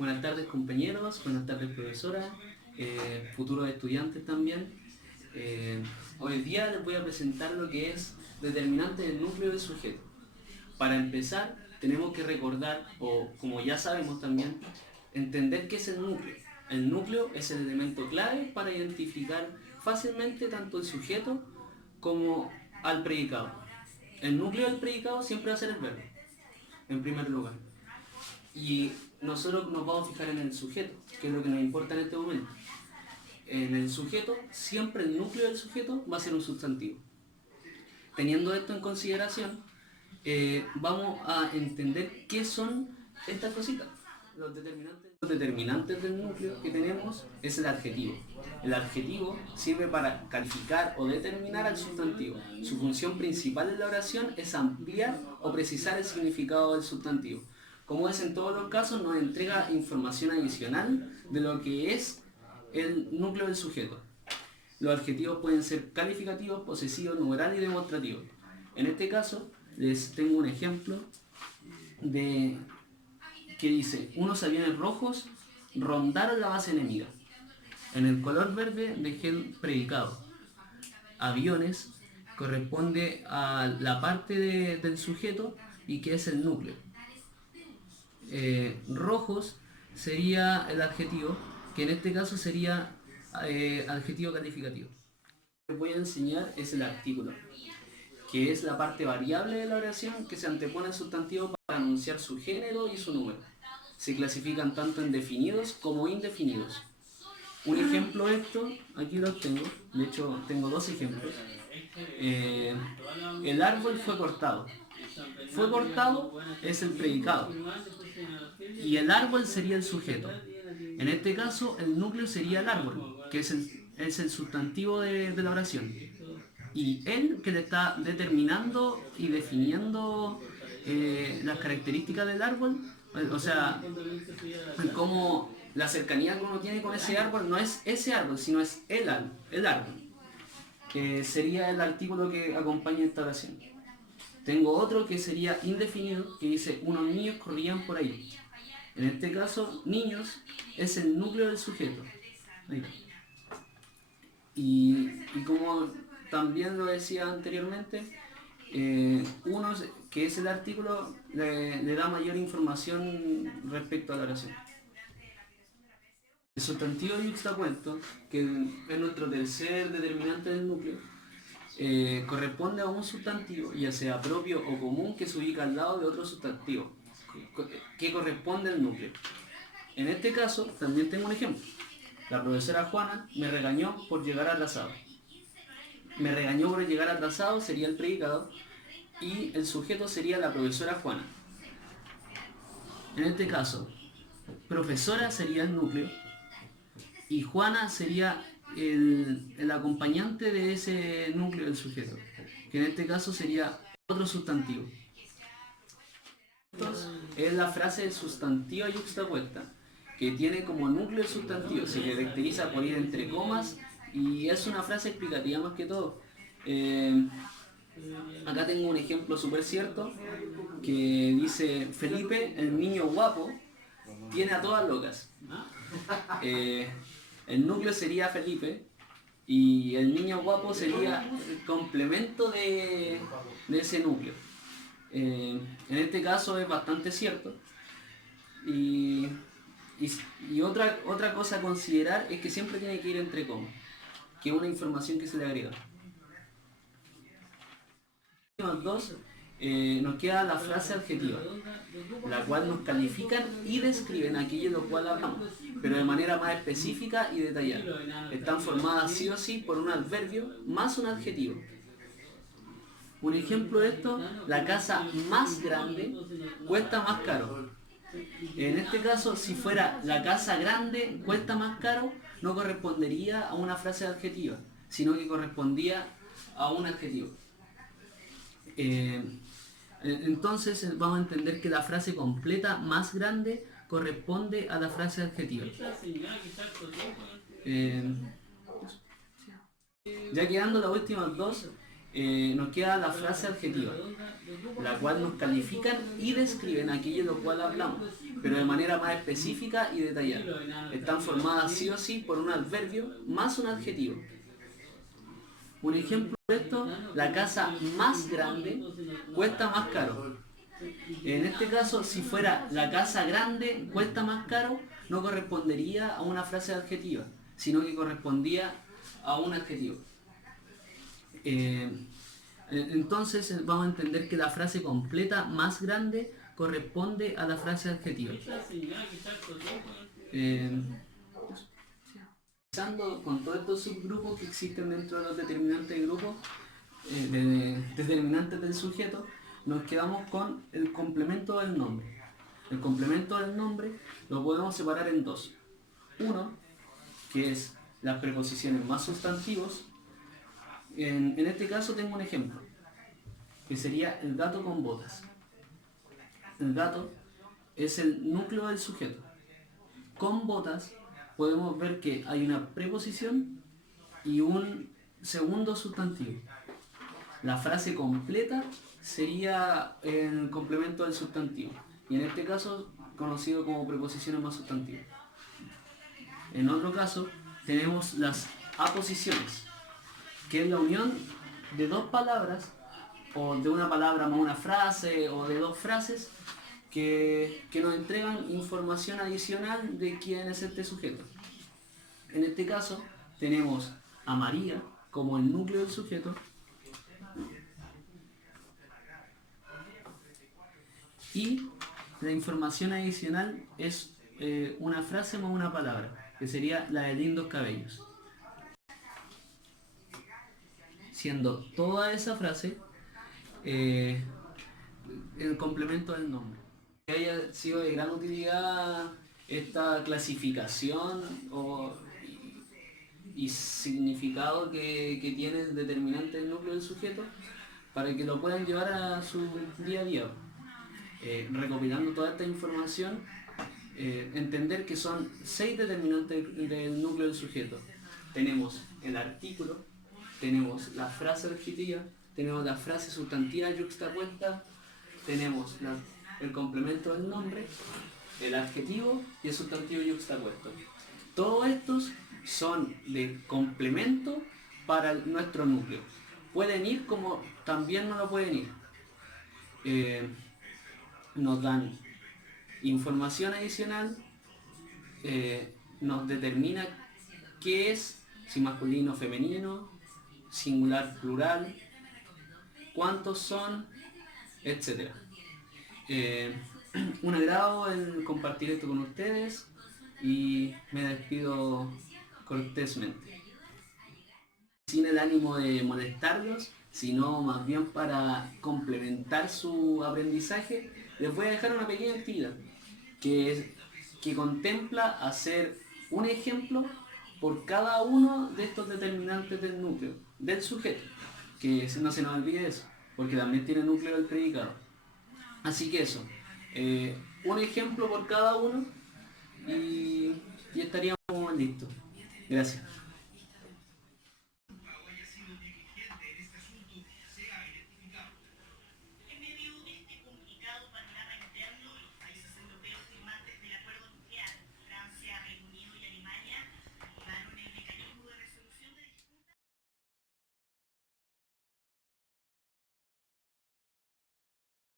Buenas tardes compañeros, buenas tardes profesora, futuros estudiantes también. Hoy día les voy a presentar lo que es determinante del núcleo del sujeto. Para empezar, tenemos que recordar, o como ya sabemos también, entender qué es el núcleo. El núcleo es el elemento clave para identificar fácilmente tanto el sujeto como al predicado. El núcleo del predicado siempre va a ser el verbo, en primer lugar. Y nosotros nos vamos a fijar en el sujeto, que es lo que nos importa en este momento. En el sujeto, siempre el núcleo del sujeto va a ser un sustantivo. Teniendo esto en consideración, vamos a entender qué son estas cositas. Los determinantes del núcleo que tenemos es el adjetivo. El adjetivo sirve para calificar o determinar al sustantivo. Su función principal en la oración es ampliar o precisar el significado del sustantivo. Como es en todos los casos, nos entrega información adicional de lo que es el núcleo del sujeto. Los adjetivos pueden ser calificativos, posesivos, numerales y demostrativos. En este caso, les tengo un ejemplo de que dice: unos aviones rojos rondaron la base enemiga. En el color verde dejé el predicado. Aviones corresponde a la parte del sujeto y que es el núcleo. Rojos sería el adjetivo, que en este caso sería adjetivo calificativo. Lo que voy a enseñar es el artículo, que es la parte variable de la oración que se antepone al sustantivo para anunciar su género y su número. Se clasifican tanto en definidos como indefinidos. Un ejemplo de esto, aquí los tengo, de hecho tengo dos ejemplos. El árbol fue cortado. Fue cortado es el predicado y el árbol sería el sujeto. En este caso el núcleo sería el árbol, que es el sustantivo de la oración. Y él que le está determinando y definiendo las características del árbol, o sea, como la cercanía que uno tiene con ese árbol no es ese árbol, sino es el árbol, que sería el artículo que acompaña esta oración. Tengo otro que sería indefinido, que dice: unos niños corrían por ahí. En este caso, niños es el núcleo del sujeto. Ahí. Y como también lo decía anteriormente, uno, que es el artículo, le da mayor información respecto a la oración. El sustantivo yuxtapuesto, que es nuestro tercer determinante del núcleo, corresponde a un sustantivo, ya sea propio o común, que se ubica al lado de otro sustantivo, que corresponde al núcleo. En este caso, también tengo un ejemplo. La profesora Juana me regañó por llegar atrasado. Me regañó por llegar atrasado sería el predicado y el sujeto sería la profesora Juana. En este caso, profesora sería el núcleo y Juana sería el acompañante de ese núcleo del sujeto, que en este caso sería otro sustantivo. Es la frase sustantiva yuxtapuesta, que tiene como núcleo el sustantivo, se caracteriza por ir entre comas y es una frase explicativa más que todo. Acá tengo un ejemplo súper cierto que dice: Felipe, el niño guapo, tiene a todas locas. El núcleo sería Felipe y el niño guapo sería el complemento de ese núcleo. En este caso es bastante cierto. Y otra cosa a considerar es que siempre tiene que ir entre comas, que es una información que se le agrega. Dos, nos queda la frase adjetiva, la cual nos califican y describen aquello de lo cual hablamos, pero de manera más específica y detallada. Están formadas sí o sí por un adverbio más un adjetivo. Un ejemplo de esto: la casa más grande cuesta más caro. En este caso, si fuera la casa grande cuesta más caro, no correspondería a una frase adjetiva, sino que correspondía a un adjetivo. Entonces vamos a entender que la frase completa más grande corresponde a la frase adjetiva. Ya quedando las últimas dos, nos queda la frase adjetiva, la cual nos califican y describen aquello de lo cual hablamos, pero de manera más específica y detallada. Están formadas sí o sí por un adverbio más un adjetivo. Un ejemplo de esto, la casa más grande cuesta más caro. En este caso, si fuera la casa grande cuesta más caro, no correspondería a una frase adjetiva, sino que correspondía a un adjetivo. Entonces vamos a entender que la frase completa más grande corresponde a la frase adjetiva. Empezando con todos estos subgrupos que existen dentro de los determinantes de grupos, determinantes del sujeto, nos quedamos con el complemento del nombre. El complemento del nombre lo podemos separar en dos. Uno, que es las preposiciones más sustantivos. En este caso tengo un ejemplo, que sería el gato con botas. El gato es el núcleo del sujeto. Con botas podemos ver que hay una preposición y un segundo sustantivo. La frase completa sería el complemento del sustantivo, y en este caso conocido como preposiciones más sustantivas. En otro caso tenemos las aposiciones, que es la unión de dos palabras, o de una palabra más una frase, o de dos frases que nos entregan información adicional de quién es este sujeto. En este caso tenemos a María como el núcleo del sujeto y la información adicional es una frase más una palabra, que sería la de lindos cabellos. Siendo toda esa frase el complemento del nombre. Que haya sido de gran utilidad esta clasificación y significado que tiene el determinante del núcleo del sujeto, para que lo puedan llevar a su día a día. Recopilando toda esta información, entender que son 6 determinantes del núcleo del sujeto. Tenemos el artículo, tenemos la frase adjetiva, tenemos la frase sustantiva yuxtapuesta, tenemos el complemento del nombre, el adjetivo y el sustantivo yuxtapuesto. Todos estos son de complemento para nuestro núcleo. Pueden ir como también no lo pueden ir. Nos dan información adicional, nos determina qué es, si masculino o femenino, singular, plural, cuántos son, etc. Un agrado el compartir esto con ustedes y me despido cortésmente. Sin el ánimo de molestarlos, sino más bien para complementar su aprendizaje, les voy a dejar una pequeña actividad que contempla hacer un ejemplo por cada uno de estos determinantes del núcleo, del sujeto, que no se nos olvide eso, porque también tiene núcleo del predicado. Así que eso, un ejemplo por cada uno y estaríamos listos. Gracias.